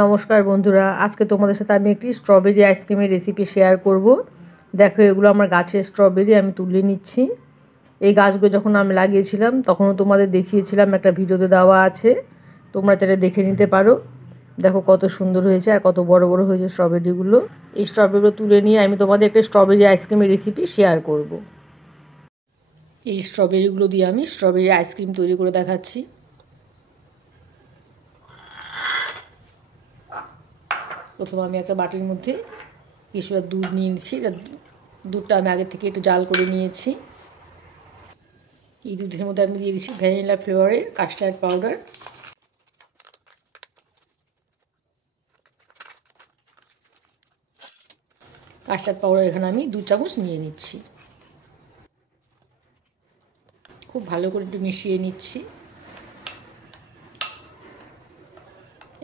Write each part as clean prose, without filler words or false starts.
নমস্কার বন্ধুরা, আজকে তোমাদের সাথে আমি একটি স্ট্রবেরি আইসক্রিমের রেসিপি শেয়ার করব। দেখো, এগুলো আমার গাছের স্ট্রবেরি, আমি তুলে নিচ্ছি। এই গাছগুলো যখন আমি লাগিয়েছিলাম তখনও তোমাদের দেখিয়েছিলাম, একটা ভিডিওতে দেওয়া আছে, তোমরা চাইলে দেখে নিতে পারো। দেখো কত সুন্দর হয়েছে আর কত বড় বড় হয়েছে স্ট্রবেরিগুলো। এই স্ট্রবেরিগুলো তুলে নিয়ে আমি তোমাদের একটা স্ট্রবেরি আইসক্রিমের রেসিপি শেয়ার করব। এই স্ট্রবেরিগুলো দিয়ে আমি স্ট্রবেরি আইসক্রিম তৈরি করে দেখাচ্ছি। প্রথমে আমি একটা বাটির মধ্যে কিছুটা দুধ নিয়ে নিচ্ছি। দুধটা আমি আগে থেকে একটু জাল করে নিয়েছি। এই দুধের মধ্যে আমি দিয়ে দিচ্ছি ভ্যানিলা ফ্লেভারের কাস্টার্ড পাউডার। কাস্টার্ড পাউডার এখানে আমি 2 চামচ নিয়ে নিচ্ছি। খুব ভালো করে একটু মিশিয়ে নিচ্ছি,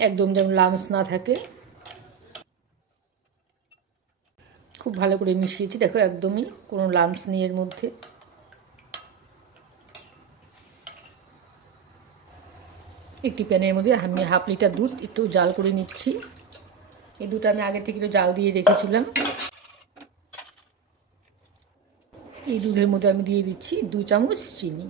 একদম যেন লামস না থাকে। খুব ভালো করে মিশিয়েছি, দেখো একদমই কোনো লামস নেই এর মধ্যে। একটি প্যানের মধ্যে আমি 1/2 লিটার দুধ একটু জাল করে নিচ্ছি। এই দুধটা আমি আগে থেকে একটু জাল দিয়ে রেখেছিলাম। এই দুধের মধ্যে আমি দিয়ে দিচ্ছি 2 চামচ চিনি।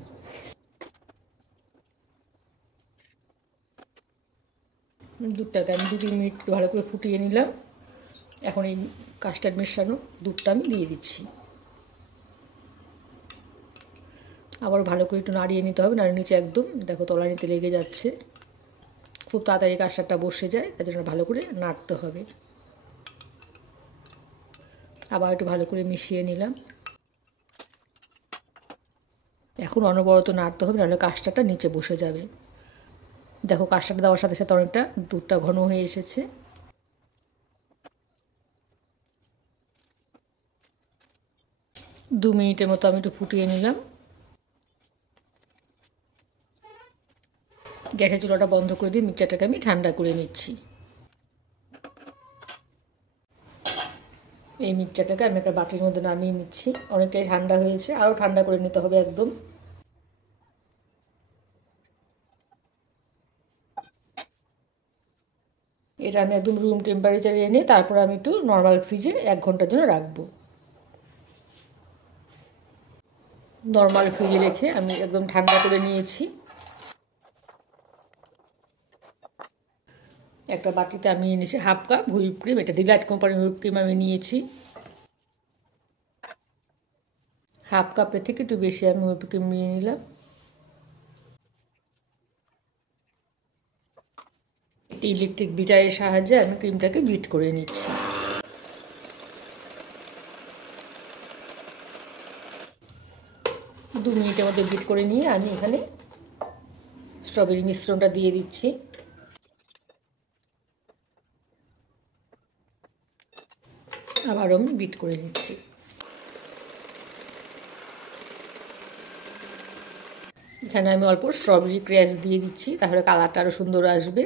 দুধটাকে আমি 2-3 মিনিট ভালো করে ফুটিয়ে নিলাম। এখন এই কাস্টার্ড মেশানো দুধটা আমি দিয়ে দিচ্ছি। আবার ভালো করে একটু নাড়িয়ে নিতে হবে, নাড়িয়ে নিচে একদম দেখো তলানিতে লেগে যাচ্ছে। খুব তাড়াতাড়ি কাস্টার্ডটা বসে যায়, তার জন্য ভালো করে নাড়তে হবে। আবার একটু ভালো করে মিশিয়ে নিলাম। এখন অনবরত নাড়তে হবে, নাহলে কাস্টার্ডটা নিচে বসে যাবে। দেখো কাস্টার্ড দেওয়ার সাথে সাথে অনেকটা দুধটা ঘন হয়ে এসেছে। দু মিনিটের মতো আমি একটু ফুটিয়ে নিলাম। গ্যাসের চুলাটা বন্ধ করে দিয়ে মিক্সচারটাকে আমি ঠান্ডা করে নিচ্ছি। এই মিক্সচারটাকে আমি একটা বাটির মধ্যে নামিয়ে নিচ্ছি। অনেকটাই ঠান্ডা হয়েছে, আরও ঠান্ডা করে নিতে হবে একদম। এটা আমি একদম রুম টেম্পারেচারে এনে তারপর আমি একটু নর্মাল ফ্রিজে 1 ঘন্টার জন্য রাখবো। নর্মাল ফ্রিজে রেখে আমি একদম ঠান্ডা করে নিয়েছি। একটা বাটিতে আমি নিয়েছি 1/2 কাপ হুইপ ক্রিম। এটা ডিলাইট কোম্পানির হুইপ ক্রিম আমি নিয়েছি। 1/2 কাপের থেকে একটু বেশি আমি হুইপ ক্রিম নিয়ে নিলাম। একটি ইলেকট্রিক বিটারের সাহায্যে আমি ক্রিমটাকে বিট করে নিচ্ছি। দু মিনিটের মধ্যে বিট করে নিয়ে আমি এখানে স্ট্রবেরি মিশ্রণটা দিয়ে দিচ্ছি। আবারও আমি বিট করে নিচ্ছি। এখানে আমি অল্প স্ট্রবেরি ক্র্যাশ দিয়ে দিচ্ছি, তাহলে কালারটা আরও সুন্দর আসবে,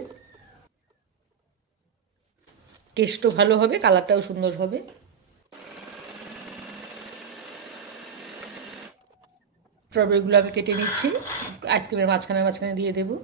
টেস্টও ভালো হবে, কালারটাও সুন্দর হবে। স্ট্রবেরিগুলো আমি কেটে নিচ্ছি, আইসক্রিমের মাঝখানে মাঝখানে দিয়ে দেবো।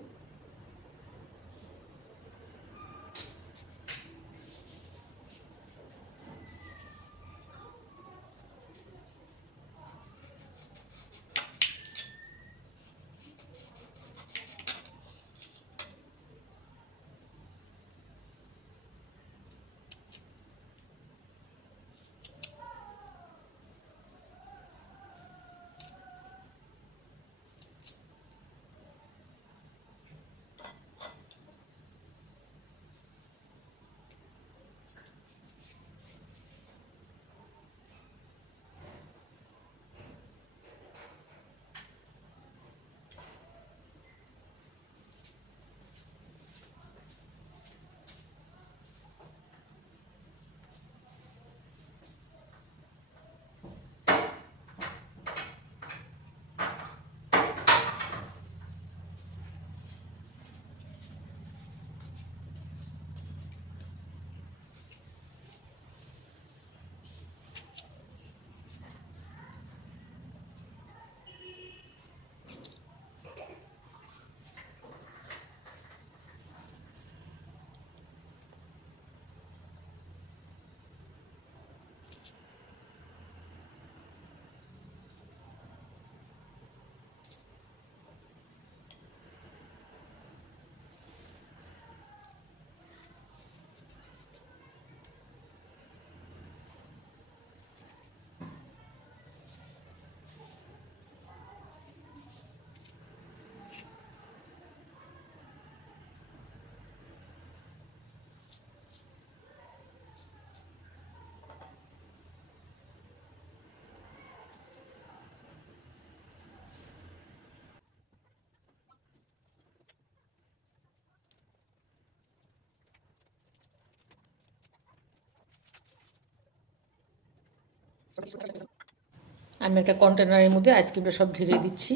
আমি একটা কন্টেনারের মধ্যে আইসক্রিমটা সব ঢেলে দিচ্ছি।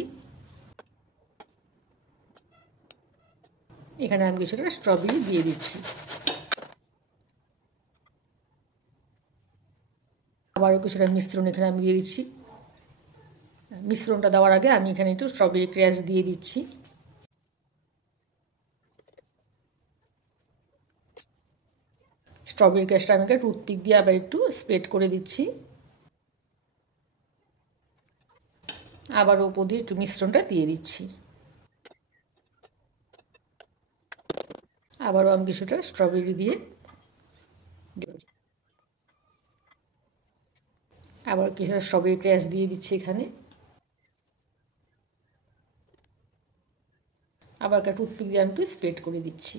এখানে আমি কিছুটা স্ট্রবেরি দিয়ে দিচ্ছি। আবারও কিছুটা মিশ্রণ এখানে আমি দিয়ে দিচ্ছি। মিশ্রণটা দেওয়ার আগে আমি এখানে একটু স্ট্রবেরি ক্র্যাশ দিয়ে দিচ্ছি। স্ট্রবেরি ক্র্যাশটা আমি টুথপিক দিয়ে আবার একটু স্প্রেড করে দিচ্ছি। আবার উপর দিয়ে একটু মিশ্রণটা দিয়ে দিচ্ছি। আবারও আমি কিছুটা স্ট্রবেরি দিয়ে আবার কিছুটা স্ট্রবেরি ক্র্যাশ দিয়ে দিচ্ছি এখানে। আবার একটা টুথপিক দিয়ে আমি একটু স্প্রেড করে দিচ্ছি।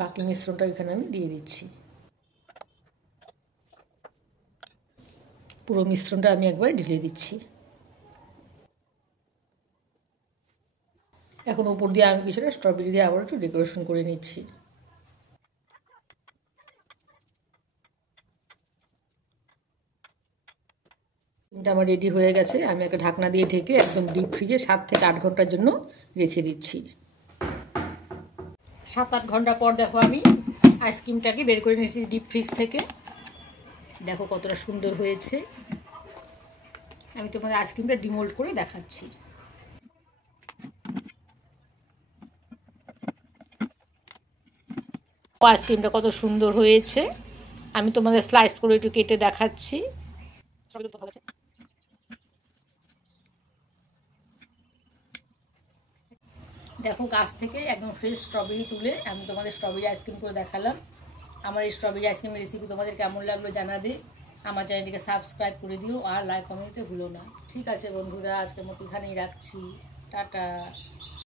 বাকি মিশ্রণটা এখানে আমি দিয়ে দিচ্ছি। পুরো মিশ্রণটা আমি একবার ঢেলে দিচ্ছি। এখন উপর দিয়ে আমি কিছুটা স্ট্রবেরি দিয়ে আবার একটু ডেকোরেশন করে নিচ্ছি। এটা আমার রেডি হয়ে গেছে। আমি একটা ঢাকনা দিয়ে ঢেকে একদম ডিপ ফ্রিজে 7 থেকে 8 ঘন্টার জন্য রেখে দিচ্ছি। 7-8 ঘন্টা পর দেখো আমি আইসক্রিমটাকে বের করে নিয়েছি ডিপ ফ্রিজ থেকে। দেখো কতটা সুন্দর হয়েছে। আমি তোমাদের আইসক্রিমটা ডিমোল্ড করে দেখাচ্ছি। আইসক্রিমটা কত সুন্দর হয়েছে। আমি তোমাদের স্লাইস করে একটু কেটে দেখাচ্ছি। দেখো গাছ থেকে একদম ফ্রেশ স্ট্রবেরি তুলে আমি তোমাদের স্ট্রবেরি আইসক্রিম করে দেখালাম। আমার এই স্ট্রবেরি আইসক্রিমের রেসিপি তোমাদের কেমন লাগলো জানাবে। আমার চ্যানেলটিকে সাবস্ক্রাইব করে দিও আর লাইক কমেন্ট দিতে ভুলো না। ঠিক আছে বন্ধুরা, আজকের মতো এখানেই রাখছি। টাটা।